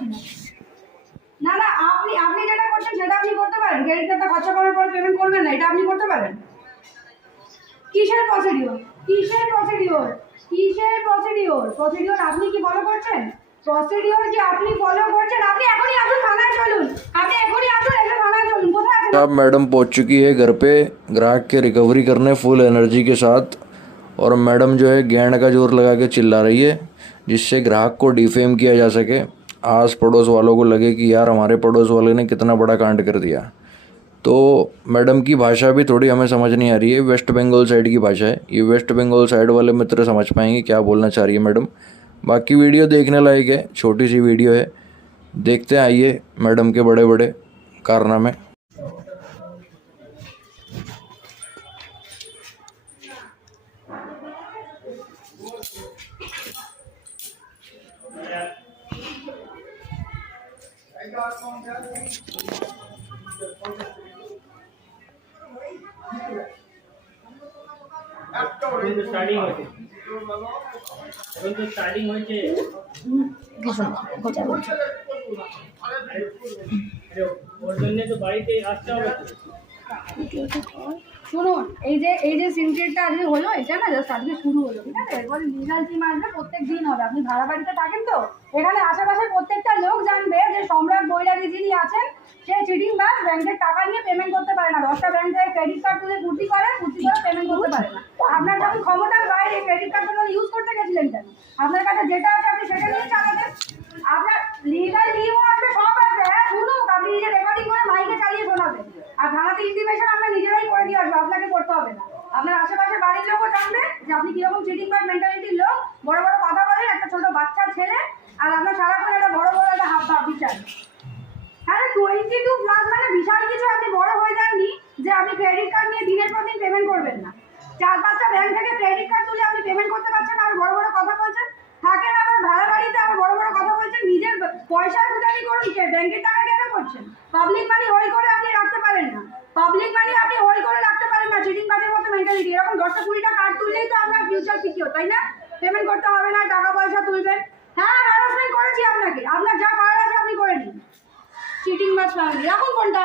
পারছি না। না না, আপনি আপনি যেটা করছেন সেটা আপনি করতে পারেন। ক্রেডিট কার্ডটা খরচা করার পর পেমেন্ট করবেন না, এটা আপনি করতে পারেন। কিসের প্রসিডিওর? কিসের প্রসিডিওর? কিসের প্রসিডিওর? প্রসিডিওর আপনি কি ফলো করছেন? প্রসিডিওর কি আপনি ফলো করছেন? আপনি এখনই আসুন, থানায় চলুন। আপনি এখনই আসুন, এসে থানায় चलूं। কোথায় আছেন? अब मैडम पहुंच चुकी है घर पे ग्राहक के रिकवरी करने फुल एनर्जी के साथ, और मैडम जो है गैंड का जोर लगा के चिल्ला रही है जिससे ग्राहक को डिफेम किया जा सके, आस पड़ोस वालों को लगे कि यार हमारे पड़ोस वाले ने कितना बड़ा कांड कर दिया। तो मैडम की भाषा भी थोड़ी हमें समझ नहीं आ रही है, वेस्ट बंगाल साइड की भाषा है, ये वेस्ट बंगाल साइड वाले मित्र समझ पाएंगे क्या बोलना चाह रही है मैडम। बाकी वीडियो देखने लायक है, छोटी सी वीडियो है, देखते हैं आइए मैडम के बड़े बड़े कारनामे। স্টার্টিং হয়েছে ওর জন্য তো বাড়িতে আসতে হবে। শুনুন, এই যে সিনক্রেটটা আজকে হলো, এটা না জাস্ট আজকে শুরু হলো, ঠিক আছে? এরপরে লিগাল টিম আসবে, প্রত্যেক দিন হবে। আপনি ভাড়া বাড়িতে থাকেন তো, এখানে আশেপাশে প্রত্যেকটা লোক জানবে যে সম্রাট বৈরাগী যিনি আছেন সে চিটিং বাস, ব্যাংকের টাকা নিয়ে পেমেন্ট করতে পারে না। 10টা ব্যাংক থেকে ক্রেডিট কার্ড তুলে ফুর্তি করে পেমেন্ট করতে পারে না। আপনার যখন ক্ষমতার বাইরে ক্রেডিট কার্ডটা ইউজ করতে গেছিলেন কেন? আপনার কাছে যেটা আছে আপনি সেটা নিয়ে চালাতেন। আপনার লিগাল টিমও আসবে, সব আসবে। হ্যাঁ শুনুন, আপনি নিজে রেকর্ডিং করে মাইকে চালিয়ে শোনাবেন। আর থানাতে ইন্টিমেশন আমরা নিজেরাই করে দিয়ে আসবো, আপনাকে করতে হবে না। আপনার আশেপাশে বাড়ির লোকও জানবে যে আপনি কিরকম চিটিং বাজ মেন্টালিটির লোক, বড় বড় কথা বলেন, একটা ছোট বাচ্চা ছেলে, আর আপনার সারাক্ষণ একটা বড় বড় একটা হাব ভাব বিচার। হ্যাঁ 22+ মানে বিশাল কিছু। আপনি বড় হয়ে যাননি যে আপনি ক্রেডিট কার্ড নিয়ে দিনের পর দিন পেমেন্ট করবেন না। 4-5টা ব্যাংক থেকে ক্রেডিট কার্ড তুলে আপনি পেমেন্ট করতে পারছেন না, আর বড় বড় কথা বলছেন। থাকেন আবার ভাড়া বাড়িতে, আবার বড় বড় কথা বলছেন। নিজের পয়সা ফুটানি করুন, ব্যাংকের টাকা কেন করছেন? পাবলিক মানি হোল্ড করে আপনি রাখতে পারেন না। পাবলিক মানি আপনি হোল্ড করে রাখতে পারেন না। চিটিং বাজের মতো মেন্টালিটি। এরকম 10টা-20টা কার্ড তুললেই তো আপনার ফিউচার সিকিউর, তাই না? পেমেন্ট করতে হবে না, টাকা পয়সা তুলবেন। হ্যাঁ হ্যারাসমেন্ট করেছি আপনাকে, আপনার যা করার আছে আপনি করে নিন। চিটিং বাজ ফ্যামিলি। এখন কোনটা?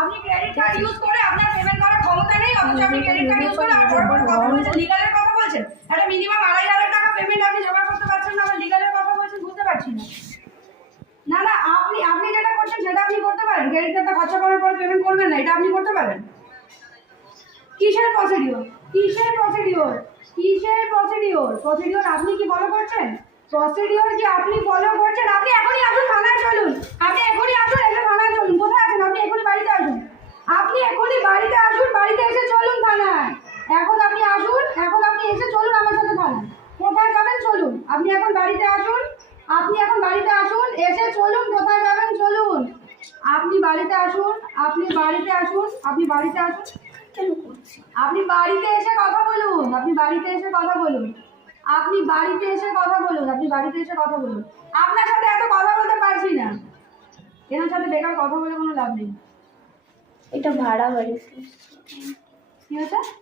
আপনি ক্রেডিট কার্ড ইউজ করে আপনার পেমেন্ট করার ক্ষমতা নেই, অথচ আপনি ক্রেডিট কার্ড ইউজ করে আর বড় বড় কথা বলছেন, লিগালের কথা বলছেন। একটা মিনিমাম 2,500 টাকা পেমেন্ট আপনি জমা করতে পারছেন না, আবার লিগালের কথা বলছেন, বুঝতে পারছি না। না না, আপনি যেটা করছেন সেটা আপনি করতে পারেন। ক্রেডিট কার্ডটা খরচা করার পর পেমেন্ট করবেন না, এটা আপনি করতে পারেন। কিসের প্রসিডিওর? কিসের প্রসিডিওর? কিসের প্রসিডিওর? প্রসিডিওর আপনি কি ফলো করছেন? প্রসিডিওর কি আপনি ফলো করছেন? আপনি এখনই আসুন, থানায় চলুন। আপনি এখনই আসুন, এসে থানায় চলুন। কোথায় আছেন? আপনি এখনই বাড়িতে আসুন। আপনি এখনই বাড়িতে আসুন, বাড়িতে এসে চলুন থানায়। এখন আপনি আসুন, এখন আপনি এসে চলুন আমার সাথে থানায়। কোথায় যাবেন চলুন। আপনি এখন বাড়িতে আসুন, আপনি এখন বাড়িতে আসুন, এসে চলুন। কোথায় যাবেন চলুন। আপনি বাড়িতে আসুন, আপনি বাড়িতে আসুন, আপনি বাড়িতে আসুন। আপনি বাড়িতে এসে কথা বলুন, আপনি বাড়িতে এসে কথা বলুন, আপনি বাড়িতে এসে কথা বলুন, আপনি বাড়িতে এসে কথা বলুন। আপনার সাথে এত কথা বলতে পারছি না, এনার সাথে বেকার কথা বলে কোনো লাভ নেই। এটা ভাড়া বাড়ি। কি হয়েছে?